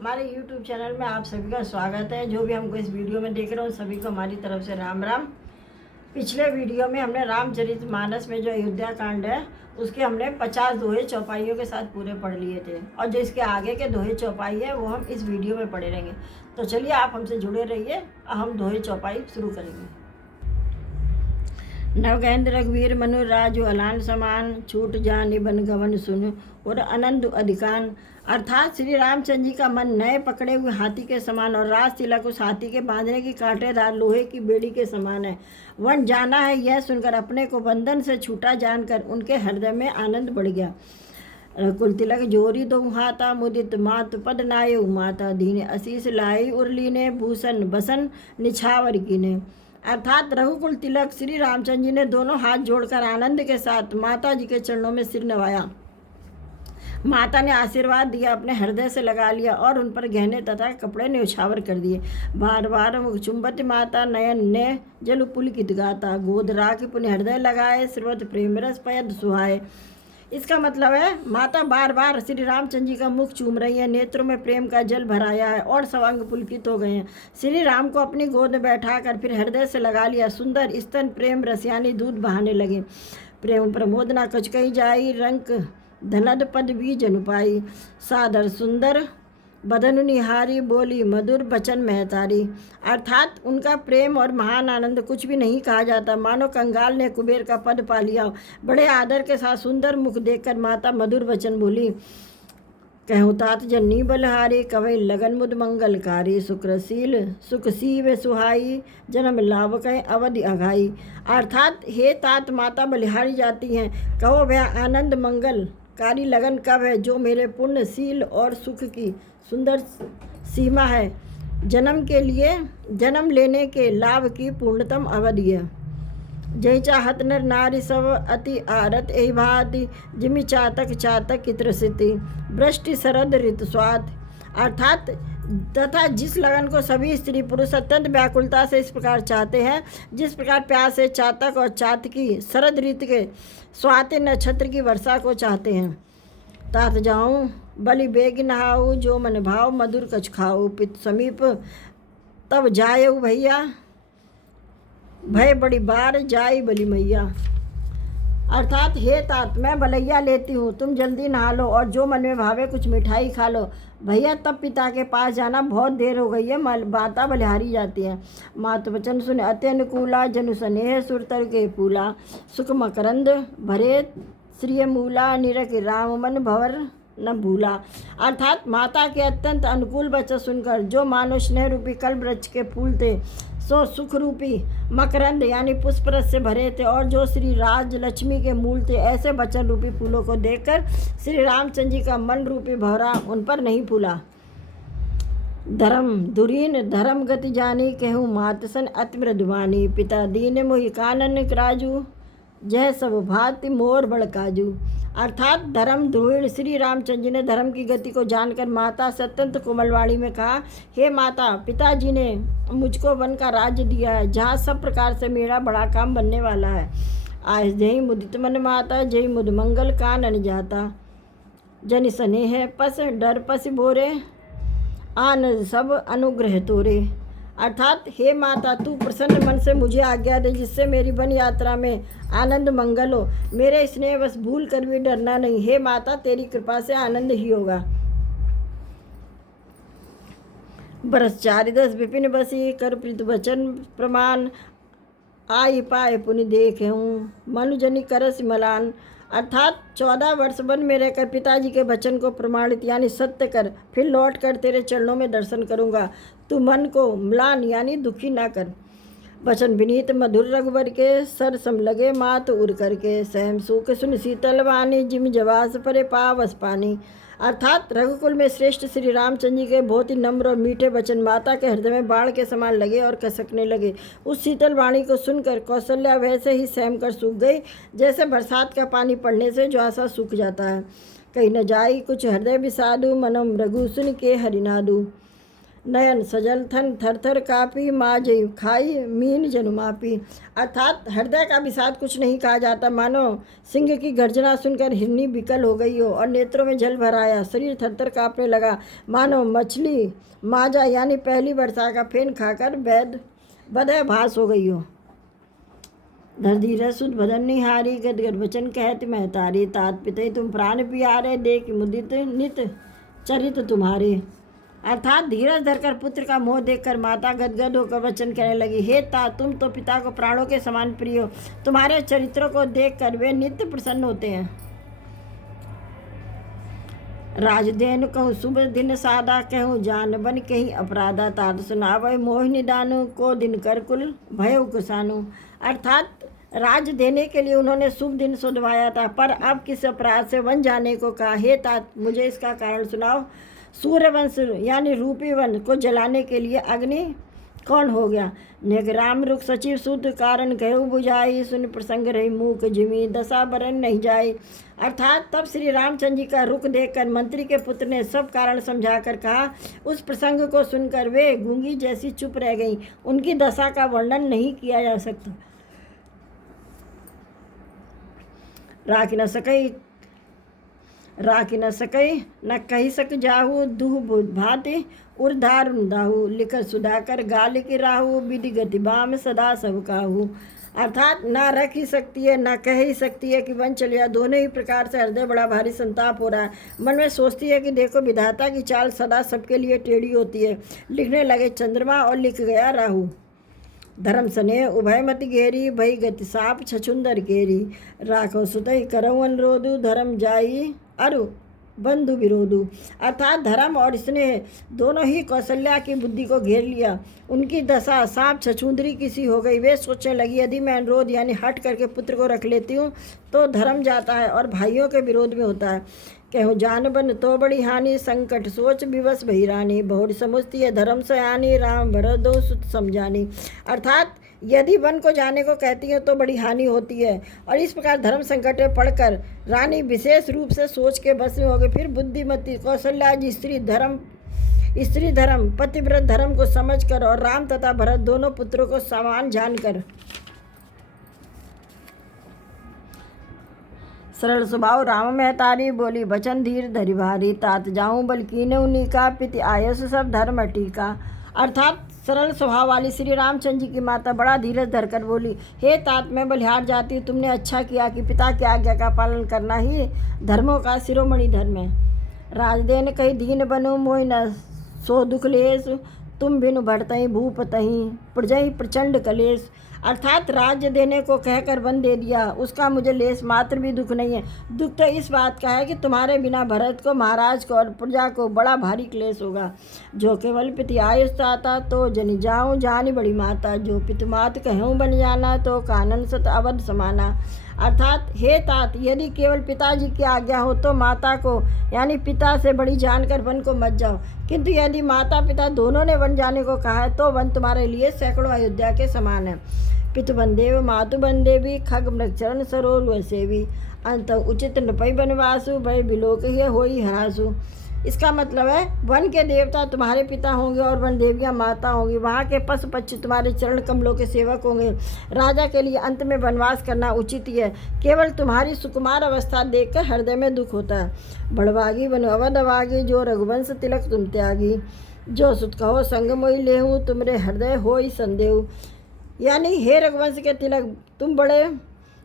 हमारे YouTube channel में आप सभी का स्वागत है। जो भी हमको इस वीडियो में देख रहे हो सभी को हमारी तरफ से राम राम। पिछले वीडियो में हमने रामचरितमानस में जो अयोध्या कांड है उसके हमने 50 दोहे चौपाइयों के साथ पूरे पढ़ लिए थे, और जो इसके आगे के दोहे चौपाई है वो हम इस वीडियो में पढ़े रहेंगे। तो चलिए आप हमसे जुड़े रहिए, हम दोहे चौपाई शुरू करेंगे। नवगेंद्र रघुवीर मनु राजु अलान समान, छूट जान निबन गवन सुन और आनंद अधिकान। अर्थात श्री रामचंद्र जी का मन नए पकड़े हुए हाथी के समान और राज तिलक उस हाथी के बांधने की कांटेदार लोहे की बेड़ी के समान है। वन जाना है यह सुनकर अपने को बंधन से छूटा जानकर उनके हृदय में आनंद बढ़ गया। कुल तिलक जोरी दो हाथा मुदित मात पद नाये माता दीने आशीष लाई उर्ली ने भूषण बसन निछावर की ने। अर्थात रघुकुल तिलक श्री रामचंद्र जी ने दोनों हाथ जोड़कर आनंद के साथ माता जी के चरणों में सिर नवाया। माता ने आशीर्वाद दिया, अपने हृदय से लगा लिया और उन पर गहने तथा कपड़े न्यौछावर कर दिए। बार बार चुंबत माता नयन ने जल पुलकित गाता, गोद राख पुण्य हृदय लगाए श्रीवत प्रेम रस पयद सुहाए। इसका मतलब है माता बार बार श्री रामचंद्र जी का मुख चूम रही है, नेत्रों में प्रेम का जल भराया है और सब अंग पुलकित हो गए हैं। श्री राम को अपनी गोद में बैठाकर फिर हृदय से लगा लिया। सुंदर स्तन प्रेम रसियानी दूध बहाने लगे। प्रेम प्रमोद ना कछ कही जाई, रंक धनद पद भी जनु पाई। सादर सुंदर बदन निहारी, बोली मधुर बचन महतारी। अर्थात उनका प्रेम और महान आनंद कुछ भी नहीं कहा जाता, मानो कंगाल ने कुबेर का पद पा लिया। बड़े आदर के साथ सुंदर मुख देखकर माता मधुर वचन बोली, कहूँ तात जन्नी बलहारी, कवै लगन मुद मंगलकारी। शुक्रशील सुखसी व सुहाई, जन्म लाभ कह अवधि अघाई। अर्थात हे तात माता बलिहारी जाती हैं, कहो वह आनंद मंगल कारी लगन कब है जो मेरे पुण्यशील और सुख की सुंदर सीमा है। जन्म लेने के लाभ की पूर्णतम अवधि है। जय चाहत नर नारी सब अति आरत एहि भांति, जिमि चातक चातक कित्रसिति वृष्टि शरद ऋतु स्वाद। अर्थात तथा जिस लगन को सभी स्त्री पुरुष अत्यंत व्याकुलता से इस प्रकार चाहते हैं, जिस प्रकार प्यास से चातक और चातकी शरद ऋतु के स्वाति नक्षत्र की वर्षा को चाहते हैं। तात जाऊं बलि बेग नहाऊं, जो मन भाव मधुर कछ खाऊं। पित समीप तब जायऊ भैया, भय बड़ी बार जाई बलि मैया। अर्थात हे तात मैं बलैया लेती हूँ, तुम जल्दी नहा लो और जो मन में भावे कुछ मिठाई खा लो। भैया तब पिता के पास जाना, बहुत देर हो गई है, माता बलिहारी जाती है। मात वचन सुन अति अनुकूला, जनु स्नेह सुरतर के फूला। सुख मकरंद भरे श्रिय मूला, निरख राम मन भवर न भूला। अर्थात माता के अत्यंत अनुकूल वचन सुनकर जो मानो स्नेह रूपी कल्प वृक्ष के फूल थे, सो सुख रूपी मकरंद यानी पुष्परस से भरे थे, और जो श्री राज लक्ष्मी के मूल थे, ऐसे वचन रूपी फूलों को देखकर श्री रामचंद्र जी का मन रूपी भौरा उन पर नहीं फूला। धर्म धुरीन धर्म गति जानी, कहूँ मातसन अति मृदुवानी। पिता दीन मोहि कानन राजू, जय सब भांति मोर बड़काजू। अर्थात धर्म ध्रुवीण श्री रामचंद्र जी ने धर्म की गति को जानकर माता से अत्यंत कोमलवाणी में कहा, हे माता, पिताजी ने मुझको वन का राज्य दिया है, जहाँ सब प्रकार से मेरा बड़ा काम बनने वाला है। आज जय मुदित मन माता, जय मुद मंगल कानन जाता। जन स्नेह पस डर पस बोरे, आनंद सब अनुग्रह तोरे। अर्थात हे माता, तू प्रसन्न मन से मुझे आज्ञा दे, जिससे मेरी वन यात्रा में आनंद मंगल हो। मेरे स्नेह बस भूल कर भी डरना नहीं। हे माता, तेरी कृपा से आनंद ही होगा। बरस चारिदस विपिन बसी, कर प्रीत वचन प्रमाण। आई पाए पुनि देखे हूँ, मनुजनी करस मलान। अर्थात 14 वर्ष वन में रहकर पिताजी के वचन को प्रमाणित यानी सत्य कर, फिर लौट कर तेरे चरणों में दर्शन करूँगा। तू मन को म्लान यानी दुखी ना कर। वचन विनीत मधुर रघुवर के, सर सम लगे मात उड़ करके। सहम सूख सुन शीतल वाणी, जिम जवास परे पावस पानी। अर्थात रघुकुल में श्रेष्ठ श्री रामचंद्र जी के बहुत ही नम्र और मीठे वचन माता के हृदय में बाढ़ के समान लगे और कसकने लगे। उस शीतल वाणी को सुनकर कौशल्या वैसे ही सहम कर सूख गई, जैसे बरसात का पानी पड़ने से ज्वासा सूख जाता है। कहीं न जाई कुछ हृदय विषादु, मनम रघु सुन के हरिनादु। नयन सजल थन थर थर कापी, माजई खाई मीन जनुमापी। अर्थात हृदय का विषाद कुछ नहीं कहा जाता, मानो सिंह की गर्जना सुनकर हिरनी विकल हो गई हो और नेत्रों में जल भर आया, शरीर थर थर काँपने लगा, मानो मछली माजा यानी पहली वर्षा का फेन खाकर बदय भास हो गई हो। धीरज सुध बदन निहारी, गदगद वचन कहत महतारी, तात पिते तुम प्राण प्यारे, देख मुदित नित चरित तुम्हारे। अर्थात धीरज धरकर पुत्र का मोह देखकर माता गदगद होकर वचन कहने लगी, हे तात तुम तो पिता को प्राणों के समान प्रिय हो, तुम्हारे चरित्रों को देखकर वे नित्य प्रसन्न होते हैं। राजदेन कहूँ शुभ दिन सादा, कहूँ जान बन कहीं अपराधा, तात सुनावै मोह निदानु, को दिन कर कुल भय कुसानु। अर्थात राज देने के लिए उन्होंने शुभ दिन सुधवाया था, पर अब किस अपराध से वन जाने को कहा। हे तात मुझे इसका कारण सुनाओ। सूर्यवंश यानी रूपी वन को जलाने के लिए अग्नि कौन हो गया। निगराम रुख सचिव शुद्ध कारण कहु बुझाई, सुन प्रसंग रही मूक जिमी, दशा बरन नहीं जाए। अर्थात तब श्री रामचंद्र जी का रुख देखकर मंत्री के पुत्र ने सब कारण समझाकर कहा। उस प्रसंग को सुनकर वे गूंगी जैसी चुप रह गईं। उनकी दशा का वर्णन नहीं किया जा सकता। राखी न सकई न कही सक जाहू, दुह भाति उर्धार दाहू, लिखत सुधाकर गाल की राहू, विधि गति बाम सदा सब काहू। अर्थात ना रख ही सकती है ना कह ही सकती है कि वन चल गया। दोनों ही प्रकार से हृदय बड़ा भारी संताप हो रहा है। मन में सोचती है कि देखो विधाता की चाल सदा सबके लिए टेढ़ी होती है। लिखने लगे चंद्रमा और लिख गया राहु। धर्म सने उभय मति घेरी, भई गति साप छछुंदर केरी, राखो सुतई करऊ अनुरोधु, धर्म जाई अरु बंधु विरोधु। अर्थात धर्म और स्नेह दोनों ही कौशल्या की बुद्धि को घेर लिया। उनकी दशा सांप छछूंदरी किसी हो गई। वे सोचने लगी, यदि मैं अनुरोध यानी हट करके पुत्र को रख लेती हूँ तो धर्म जाता है और भाइयों के विरोध में होता है। कहूँ जान बन तो बड़ी हानि, संकट सोच विवश भई रानी, बहुत समझती है धर्म सयानी, राम भरत दो सुत समझानी। अर्थात यदि वन को जाने को कहती है तो बड़ी हानि होती है और इस प्रकार धर्म संकट में पड़कर रानी विशेष रूप से सोच के बस में हो गई। फिर बुद्धिमती कौशल्या जी स्त्री धर्म पतिव्रत धर्म को समझकर और राम तथा भरत दोनों पुत्रों को समान जानकर सरल स्वभाव राम महतारी, बोली बचन धीर धरि भारी, तात जाऊं बल्कीने उन्हीं का, पिति आयस सब धर्म टीका। अर्थात सरल स्वभाव वाली श्री रामचंद्र जी की माता बड़ा धीरज धरकर बोली, हे तात मैं बलिहार जाती हूँ। तुमने अच्छा किया कि पिता की आज्ञा का पालन करना ही धर्मों का शिरोमणि धर्म है। राजदेन कही दीन बनो मोहि न सो दुख लेस, तुम बिनु भटतहीं भूपतहीं प्रजई प्रचंड कलेश। अर्थात राज्य देने को कहकर वन दे दिया, उसका मुझे लेस मात्र भी दुख नहीं है। दुख तो इस बात का है कि तुम्हारे बिना भरत को, महाराज को और प्रजा को बड़ा भारी क्लेश होगा। जो केवल पिति आयुष चाहता तो जनि जाऊँ जानी बड़ी माता, जो पितुमात कहूँ बन जाना तो कानन सत अवध समाना। अर्थात हे तात यदि केवल पिताजी की आज्ञा हो तो माता को यानी पिता से बड़ी जानकर वन को मत जाओ, किंतु यदि माता पिता दोनों ने वन जाने को कहा है तो वन तुम्हारे लिए सैकड़ों अयोध्या के समान है। पितु बंदेव मातु बंदेवी, खग मृग चरण सरोर सेवी, अंत उचित नपई बनवासु, भय बिलोक ही होई हरासु। इसका मतलब है वन के देवता तुम्हारे पिता होंगे और वन देवियाँ माता होंगी। वहाँ के पशु पक्षी तुम्हारे चरण कमलों के सेवक होंगे। राजा के लिए अंत में वनवास करना उचित ही है। केवल तुम्हारी सुकुमार अवस्था देखकर हृदय में दुख होता है। बड़भागी बनो अवध अभागी, जो रघुवंश तिलक तुम त्यागी, जो सुत कहो संग मोहि लेहूँ, तुमरे हृदय होई संदेहु। यानी हे रघुवंश के तिलक, तुम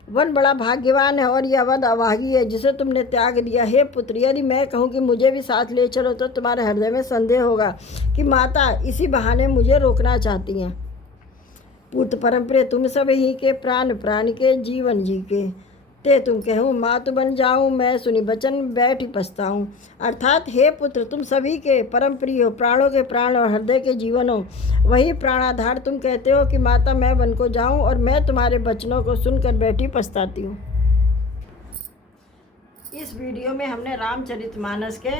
वन बड़ा भाग्यवान है और यह अवध अभागी है जिसे तुमने त्याग दिया। हे पुत्र, यदि मैं कहूँ कि मुझे भी साथ ले चलो तो तुम्हारे हृदय में संदेह होगा कि माता इसी बहाने मुझे रोकना चाहती हैं। पुत परम्परे तुम सब ही के, प्राण प्राण के जीवन जी के, ते तुम कहूँ मातु बन जाऊँ, मैं सुनी बचन बैठी पछताऊँ। अर्थात हे पुत्र, तुम सभी के परम प्रिय हो, प्राणों के प्राण और हृदय के जीवन हो। वही प्राणाधार तुम कहते हो कि माता मैं वन को जाऊँ और मैं तुम्हारे वचनों को सुनकर बैठी पछताती हूँ। इस वीडियो में हमने रामचरितमानस के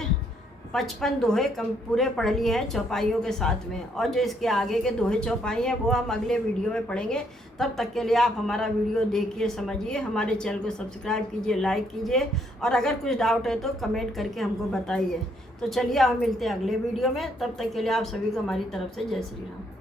55 दोहे कम पूरे पढ़ लिए हैं चौपाइयों के साथ में, और जो इसके आगे के दोहे चौपाई हैं वो हम अगले वीडियो में पढ़ेंगे। तब तक के लिए आप हमारा वीडियो देखिए, समझिए, हमारे चैनल को सब्सक्राइब कीजिए, लाइक कीजिए, और अगर कुछ डाउट है तो कमेंट करके हमको बताइए। तो चलिए हम मिलते हैं अगले वीडियो में, तब तक के लिए आप सभी को हमारी तरफ से जय श्री राम।